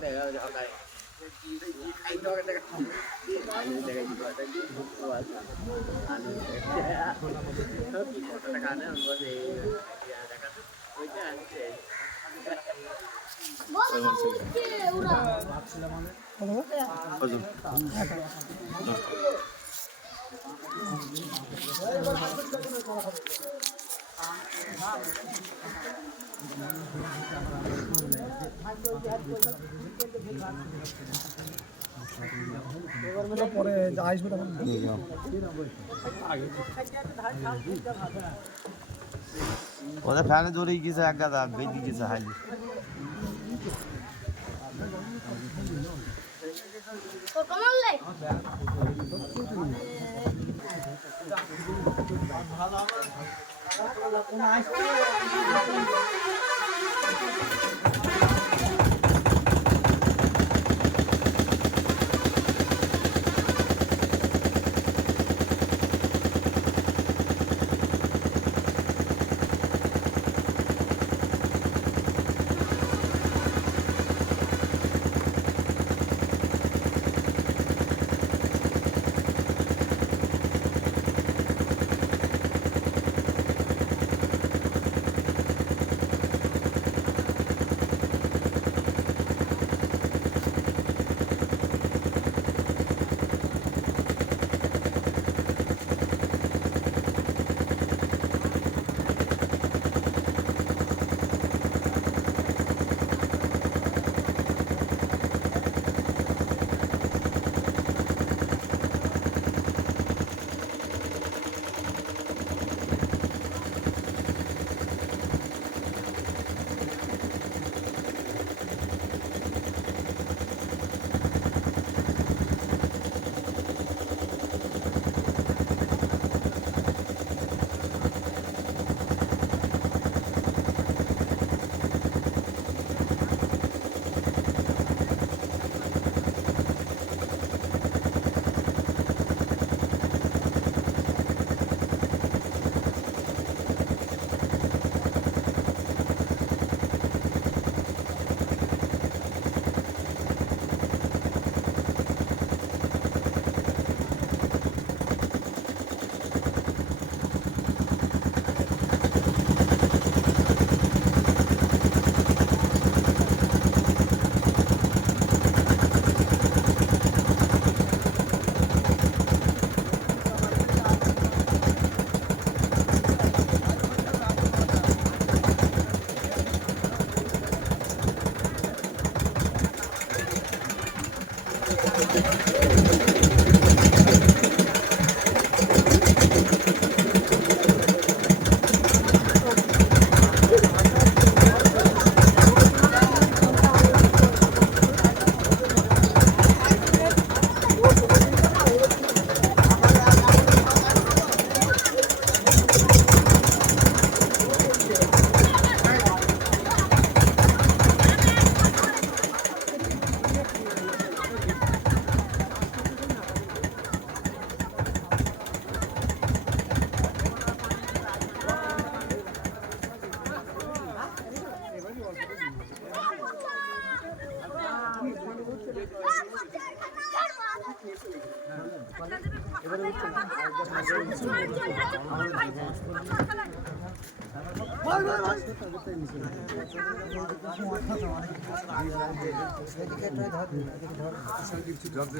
cái này là hôm nay anh cho cái này anh cái gì gọi anh anh hết cái này nữa có gì দেখা ওই যে আছে পরে আসবে তখন ওদের ফ্যানে জোরে গেছে এক গাদা বেঁধে গেছে হাইলি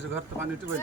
ঘর তো পানি উঠে